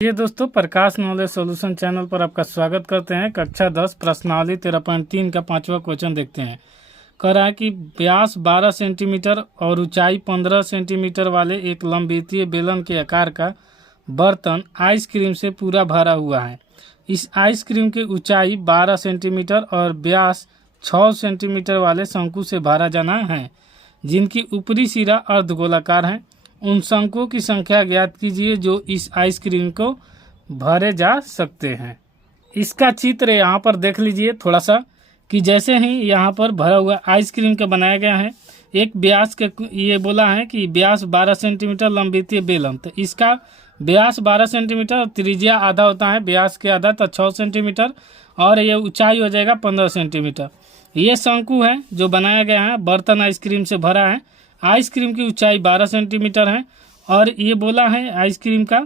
ये दोस्तों प्रकाश knowledge solution channel पर आपका स्वागत करते हैं। कक्षा 10 प्रश्नावली 13.3 का 5वां क्वेश्चन देखते हैं। कह रहा है कि व्यास 12 सेंटीमीटर और ऊंचाई 15 सेंटीमीटर वाले एक लंबवृत्तीय बेलन के आकार का बर्तन आइसक्रीम से पूरा भरा हुआ है। इस आइसक्रीम की ऊंचाई 12 सेंटीमीटर और व्यास 6 सेंटीमीटर वाले शंकु से भरा जाना है, जिनकी ऊपरी सिरा अर्धगोलाकार है। उन शंकुओं की संख्या ज्ञात कीजिए जो इस आइसक्रीम को भरे जा सकते हैं। इसका चित्र यहाँ पर देख लीजिए थोड़ा सा कि जैसे ही यहाँ पर भरा हुआ आइसक्रीम का बनाया गया है। एक व्यास के ये बोला है कि व्यास 12 सेंटीमीटर लंबवृत्तीय बेलन, तो इसका व्यास 12 सेंटीमीटर और त्रिज्या आधा होता है, व्यास के आधा तो 6 सेंटीमीटर और ये ऊंचाई हो जाएगा 15 सेंटीमीटर। ये शंकु है जो बनाया गया है, बर्तन आइसक्रीम से भरा है। आइसक्रीम की ऊंचाई 12 सेंटीमीटर है और ये बोला है आइसक्रीम का,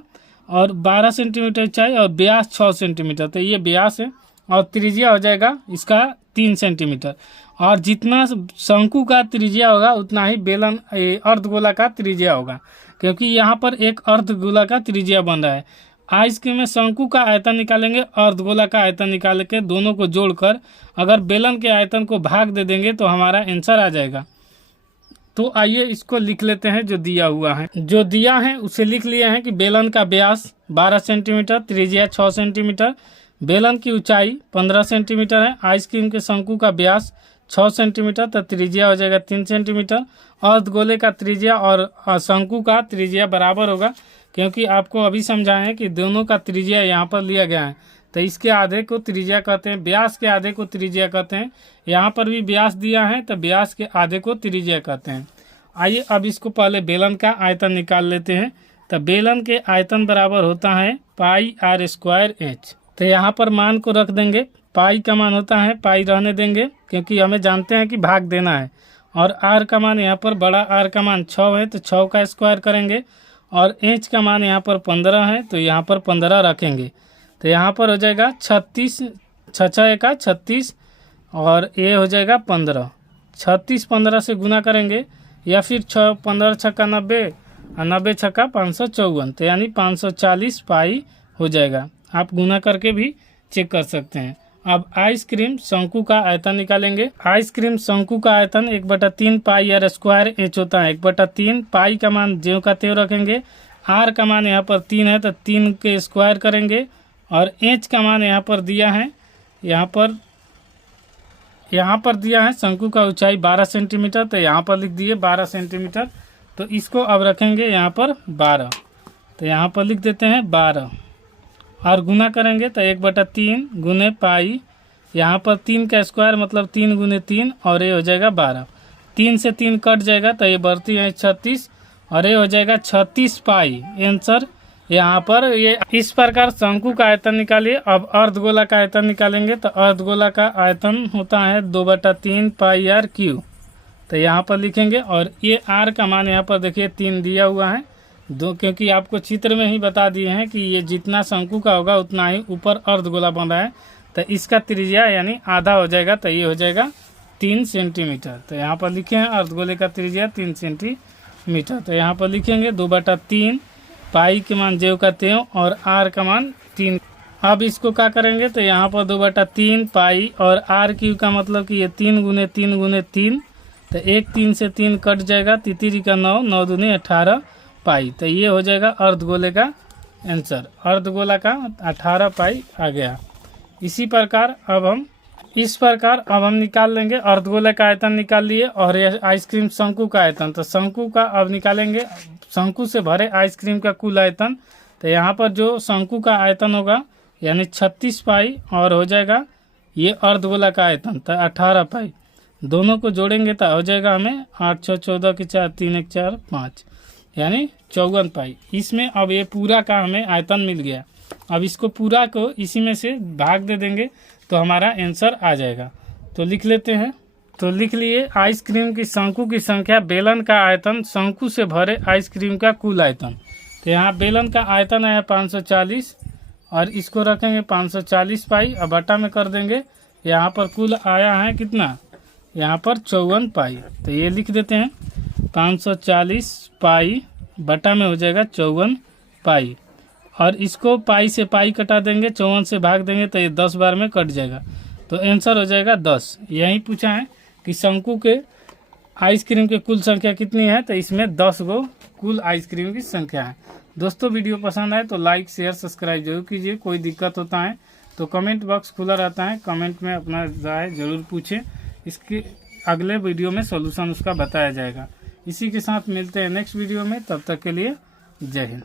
और 12 सेंटीमीटर ऊंचाई और व्यास 6 सेंटीमीटर, तो ये व्यास है और त्रिज्या हो जाएगा इसका 3 सेंटीमीटर। और जितना शंकु का त्रिज्या होगा उतना ही बेलन अर्धगोला का त्रिज्या होगा, क्योंकि यहाँ पर एक अर्धगोला का त्रिज्या बन रहा है। आइसक्रीम में शंकु का आयतन निकालेंगे, अर्धगोला का आयतन निकाल के दोनों को जोड़कर अगर बेलन के आयतन को भाग दे देंगे तो हमारा आंसर आ जाएगा। तो आइए इसको लिख लेते हैं जो दिया हुआ है। जो दिया है उसे लिख लिए हैं कि बेलन का व्यास 12 सेंटीमीटर, त्रिज्या 6 सेंटीमीटर, बेलन की ऊंचाई 15 सेंटीमीटर है, आइसक्रीम के शंकु का व्यास 6 सेंटीमीटर तो त्रिज्या हो जाएगा 3 सेंटीमीटर। अर्धगोले का त्रिज्या और शंकु का त्रिज्या बराबर होगा, क्योंकि आपको अभी समझाएं कि दोनों का त्रिज्या यहाँ पर लिया गया है, तो इसके आधे को त्रिज्या कहते हैं, व्यास के आधे को त्रिज्या कहते हैं। यहाँ पर भी व्यास दिया है तो व्यास के आधे को त्रिज्या कहते हैं। आइए अब इसको पहले बेलन का आयतन निकाल लेते हैं। तो बेलन के आयतन बराबर होता है पाई आर स्क्वायर एच। तो यहाँ पर मान को रख देंगे, पाई का मान होता है, पाई रहने देंगे क्योंकि हमें जानते हैं कि भाग देना है। और आर का मान यहाँ पर बड़ा आर का मान 6 है तो 6 का स्क्वायर करेंगे, और एच का मान यहाँ पर 15 है तो यहाँ पर 15 रखेंगे। तो यहाँ पर हो जाएगा 36, 6 का 36 और ये हो जाएगा 15। 36 15 से गुना करेंगे या फिर 15 छक्का 90 और 90 छक्का 554, तो यानी 540 पाई हो जाएगा। आप गुना करके भी चेक कर सकते हैं। अब आइसक्रीम शंकु का आयतन निकालेंगे। आइसक्रीम शंकु का आयतन 1/3 पाई आर स्क्वायर एच होता है। 1/3 पाई का मान ज्यों का त्यों रखेंगे, आर का मान यहाँ पर 3 है तो 3 के स्क्वायर करेंगे, और एच का मान यहाँ पर दिया है, यहाँ पर दिया है शंकु का ऊंचाई 12 सेंटीमीटर, तो यहाँ पर लिख दिए 12 सेंटीमीटर। तो इसको अब रखेंगे यहाँ पर 12, तो यहाँ पर लिख देते हैं 12 और गुना करेंगे तो 1/3 गुने पाई, यहाँ पर 3 का स्क्वायर मतलब 3 गुने 3 और ये हो जाएगा 12। 3 से 3 कट जाएगा तो ये बढ़ती है 36 और ये हो जाएगा 36 पाई आंसर। यहाँ पर ये इस प्रकार शंकु का आयतन निकालिए। अब अर्धगोला का आयतन निकालेंगे। तो अर्धगोला का आयतन होता है 2/3 पाई आर क्यू, तो यहाँ पर लिखेंगे। और ये आर का मान यहाँ पर देखिए 3 दिया हुआ है, क्योंकि आपको चित्र में ही बता दिए हैं कि ये जितना शंकु का होगा उतना ही ऊपर अर्धगोला बन रहा है, तो इसका त्रिज्या यानी आधा हो जाएगा, तो ये हो जाएगा 3 सेंटीमीटर। तो यहाँ पर लिखे हैं अर्धगोले का त्रिज्या 3 सेंटीमीटर, तो यहाँ पर लिखेंगे 2/3 पाई के मान ज्यों का त्यों और आर का मान 3। अब इसको क्या करेंगे तो यहाँ पर 2/3 पाई और आर क्यू का मतलब कि ये 3 गुने 3 गुने 3, तो 1 3 से 3 कट जाएगा, तितरी का 9, 9 दूनी 18 पाई, तो ये हो जाएगा अर्धगोले का आंसर। अर्धगोला का 18 पाई आ गया। इसी प्रकार अब हम निकाल लेंगे। अर्धगोले का आयतन निकाल लिए और ये आइसक्रीम शंकु का आयतन, तो शंकु का अब निकालेंगे। शंकु से भरे आइसक्रीम का कुल आयतन, तो यहाँ पर जो शंकु का आयतन होगा यानी 36 पाई और हो जाएगा ये अर्धगोला का आयतन तो 18 पाई। दोनों को जोड़ेंगे तो हो जाएगा हमें 8 6 14 के 4 3 1 4 5 यानी 54 पाई। इसमें अब ये पूरा का हमें आयतन मिल गया। अब इसको पूरा को इसी में से भाग दे देंगे तो हमारा आंसर आ जाएगा। तो लिख लेते हैं। तो लिख लिए आइसक्रीम की शंकु की संख्या, बेलन का आयतन, शंकु से भरे आइसक्रीम का कुल आयतन। तो यहाँ बेलन का आयतन है 540 और इसको रखेंगे 540 पाई और बटा में कर देंगे। यहाँ पर कुल आया है कितना, यहाँ पर 54 पाई। तो ये लिख देते हैं 540 पाई बटा में हो जाएगा 54 पाई। और इसको पाई से पाई कटा देंगे, 54 से भाग देंगे तो ये 10 बार में कट जाएगा। तो आंसर हो जाएगा 10। यही पूछा है कि शंकु के आइसक्रीम की कुल संख्या कितनी है, तो इसमें 10 गो कुल आइसक्रीम की संख्या है। दोस्तों वीडियो पसंद आए तो लाइक शेयर सब्सक्राइब जरूर कीजिए। कोई दिक्कत होता है तो कमेंट बॉक्स खुला रहता है, कमेंट में अपना राय जरूर पूछें। इसके अगले वीडियो में सॉल्यूशन उसका बताया जाएगा। इसी के साथ मिलते हैं नेक्स्ट वीडियो में, तब तक के लिए जय हिंद।